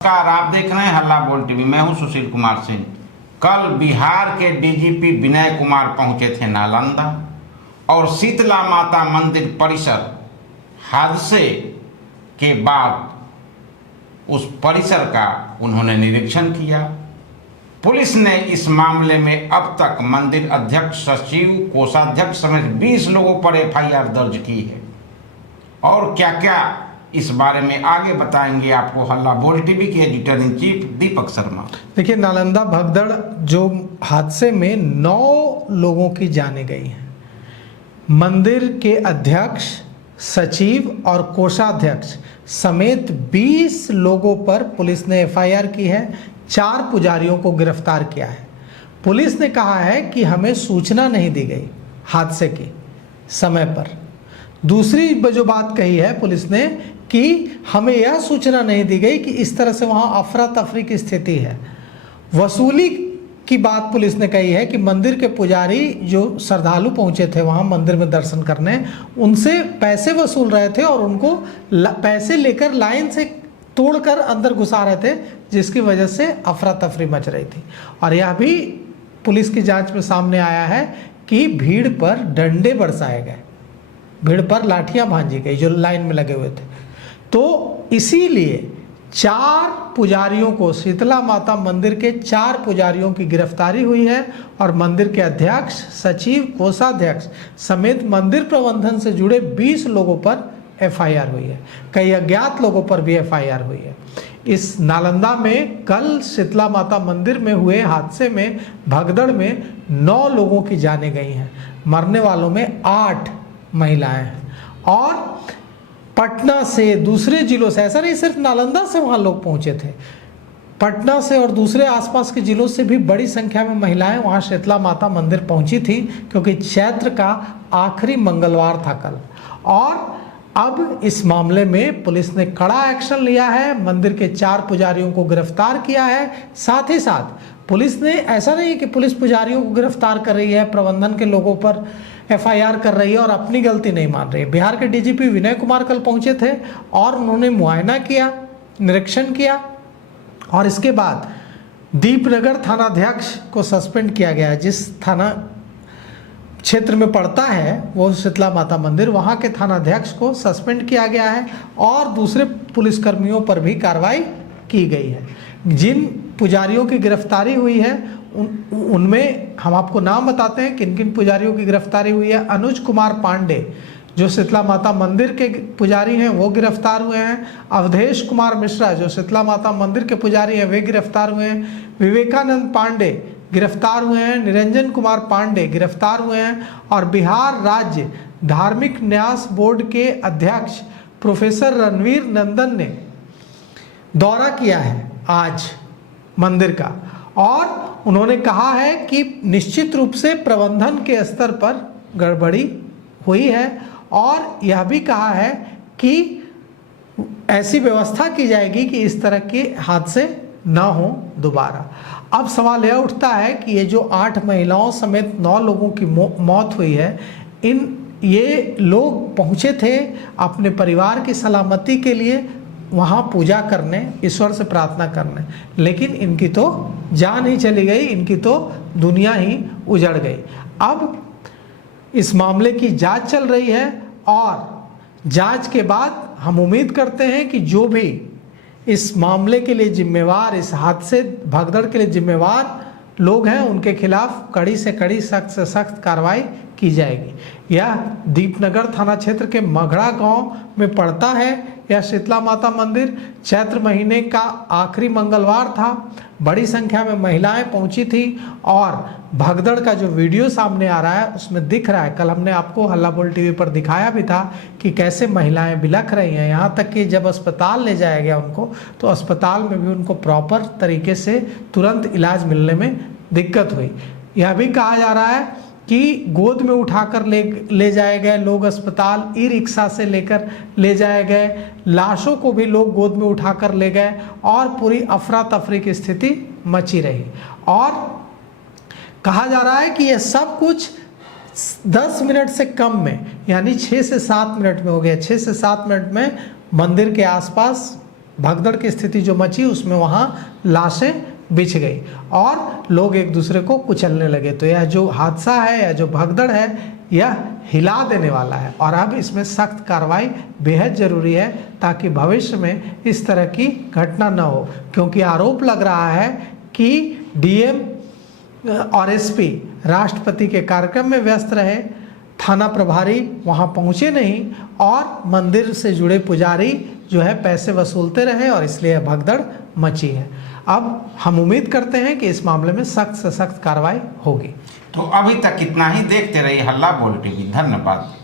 नमस्कार, आप देख रहे हैं हल्ला बोल टीवी। मैं हूं सुशील कुमार सिंह। कल बिहार के डीजीपी विनय कुमार पहुंचे थे नालंदा और शीतला माता मंदिर परिसर हादसे के बाद उस परिसर का उन्होंने निरीक्षण किया। पुलिस ने इस मामले में अब तक मंदिर अध्यक्ष, सचिव, कोषाध्यक्ष समेत 20 लोगों पर एफआईआर दर्ज की है। और क्या क्या इस बारे में आगे बताएंगे आपको हल्ला बोल टीवी के editor in chief Deepak Sharma. देखिए, नालंदा भगदड़ जो हादसे में 9 लोगों की जानें गई हैं। मंदिर के अध्यक्ष, सचिव और कोषाध्यक्ष समेत 20 लोगों पर पुलिस ने एफआईआर की है। 4 पुजारियों को गिरफ्तार किया है। पुलिस ने कहा है कि हमें सूचना नहीं दी गई हादसे की समय पर। दूसरी जो बात कही है पुलिस ने कि हमें यह सूचना नहीं दी गई कि इस तरह से वहाँ अफरा तफरी की स्थिति है। वसूली की बात पुलिस ने कही है कि मंदिर के पुजारी जो श्रद्धालु पहुँचे थे वहाँ मंदिर में दर्शन करने, उनसे पैसे वसूल रहे थे और उनको पैसे लेकर लाइन से तोड़कर अंदर घुसा रहे थे, जिसकी वजह से अफरा तफरी मच रही थी। और यह भी पुलिस की जांच में सामने आया है कि भीड़ पर डंडे बरसाए गए, भीड़ पर लाठियां भांजी गई जो लाइन में लगे हुए थे। तो इसीलिए 4 पुजारियों को, शीतला माता मंदिर के 4 पुजारियों की गिरफ्तारी हुई है और मंदिर के अध्यक्ष, सचिव, कोषाध्यक्ष समेत मंदिर प्रबंधन से जुड़े 20 लोगों पर एफआईआर हुई है। कई अज्ञात लोगों पर भी एफआईआर हुई है। इस नालंदा में कल शीतला माता मंदिर में हुए हादसे में, भगदड़ में 9 लोगों की जानें गई हैं। मरने वालों में 8 महिलाएं हैं और पटना से, दूसरे जिलों से, ऐसा नहीं सिर्फ नालंदा से वहाँ लोग पहुँचे थे, पटना से और दूसरे आसपास के जिलों से भी बड़ी संख्या में महिलाएं वहाँ शीतला माता मंदिर पहुँची थी, क्योंकि चैत्र का आखिरी मंगलवार था कल। और अब इस मामले में पुलिस ने कड़ा एक्शन लिया है, मंदिर के 4 पुजारियों को गिरफ्तार किया है। साथ ही साथ पुलिस ने, ऐसा नहीं कि पुलिस पुजारियों को गिरफ्तार कर रही है, प्रबंधन के लोगों पर एफआईआर कर रही है और अपनी गलती नहीं मान रही है। बिहार के डीजीपी विनय कुमार कल पहुंचे थे और उन्होंने मुआयना किया, निरीक्षण किया और इसके बाद दीपनगर थानाध्यक्ष को सस्पेंड किया गया। जिस थाना क्षेत्र में पड़ता है वो शीतला माता मंदिर, वहाँ के थानाध्यक्ष को सस्पेंड किया गया है और दूसरे पुलिसकर्मियों पर भी कार्रवाई की गई है। जिन पुजारियों की गिरफ्तारी हुई है उनमें हम आपको नाम बताते हैं किन किन पुजारियों की गिरफ्तारी हुई है। अनुज कुमार पांडे जो शीतला माता मंदिर के पुजारी हैं वो गिरफ्तार हुए हैं। अवधेश कुमार मिश्रा जो शीतला माता मंदिर के पुजारी हैं वे गिरफ्तार हुए हैं। विवेकानंद पांडे गिरफ्तार हुए हैं। निरंजन कुमार पांडे गिरफ्तार हुए हैं। और बिहार राज्य धार्मिक न्यास बोर्ड के अध्यक्ष प्रोफेसर रणवीर नंदन ने दौरा किया है आज मंदिर का और उन्होंने कहा है कि निश्चित रूप से प्रबंधन के स्तर पर गड़बड़ी हुई है और यह भी कहा है कि ऐसी व्यवस्था की जाएगी कि इस तरह के हादसे ना हो दोबारा। अब सवाल यह उठता है कि ये जो 8 महिलाओं समेत 9 लोगों की मौत हुई है, ये लोग पहुँचे थे अपने परिवार की सलामती के लिए वहाँ पूजा करने, ईश्वर से प्रार्थना करने, लेकिन इनकी तो जान ही चली गई, इनकी तो दुनिया ही उजड़ गई। अब इस मामले की जांच चल रही है और जांच के बाद हम उम्मीद करते हैं कि जो भी इस मामले के लिए जिम्मेवार, इस हादसे भगदड़ के लिए जिम्मेवार लोग हैं उनके खिलाफ कड़ी से कड़ी, सख्त से सख्त कार्रवाई की जाएगी। यह दीपनगर थाना क्षेत्र के मघड़ा गांव में पड़ता है। यह शीतला माता मंदिर चैत्र महीने का आखिरी मंगलवार था। बड़ी संख्या में महिलाएं पहुंची थी और भगदड़ का जो वीडियो सामने आ रहा है उसमें दिख रहा है, कल हमने आपको हल्ला बोल टीवी पर दिखाया भी था कि कैसे महिलाएं बिलख रही हैं। यहाँ तक कि जब अस्पताल ले जाया गया उनको, तो अस्पताल में भी उनको प्रॉपर तरीके से तुरंत इलाज मिलने में दिक्कत हुई। यह भी कहा जा रहा है कि गोद में उठाकर ले जाए गए लोग अस्पताल, ई रिक्शा से लेकर ले जाए गए, लाशों को भी लोग गोद में उठाकर ले गए और पूरी अफरा तफरी की स्थिति मची रही। और कहा जा रहा है कि यह सब कुछ 10 मिनट से कम में, यानी 6 से 7 मिनट में हो गया। 6 से 7 मिनट में मंदिर के आसपास भगदड़ की स्थिति जो मची उसमें वहाँ लाशें बिछ गई और लोग एक दूसरे को कुचलने लगे। तो यह जो हादसा है, यह जो भगदड़ है, यह हिला देने वाला है और अब इसमें सख्त कार्रवाई बेहद ज़रूरी है ताकि भविष्य में इस तरह की घटना न हो। क्योंकि आरोप लग रहा है कि डीएम और एसपी राष्ट्रपति के कार्यक्रम में व्यस्त रहे, थाना प्रभारी वहां पहुंचे नहीं और मंदिर से जुड़े पुजारी जो है पैसे वसूलते रहे और इसलिए भगदड़ मची है। अब हम उम्मीद करते हैं कि इस मामले में सख्त से सख्त कार्रवाई होगी। तो अभी तक इतना ही। देखते रहिए हल्ला बोल टीवी। धन्यवाद।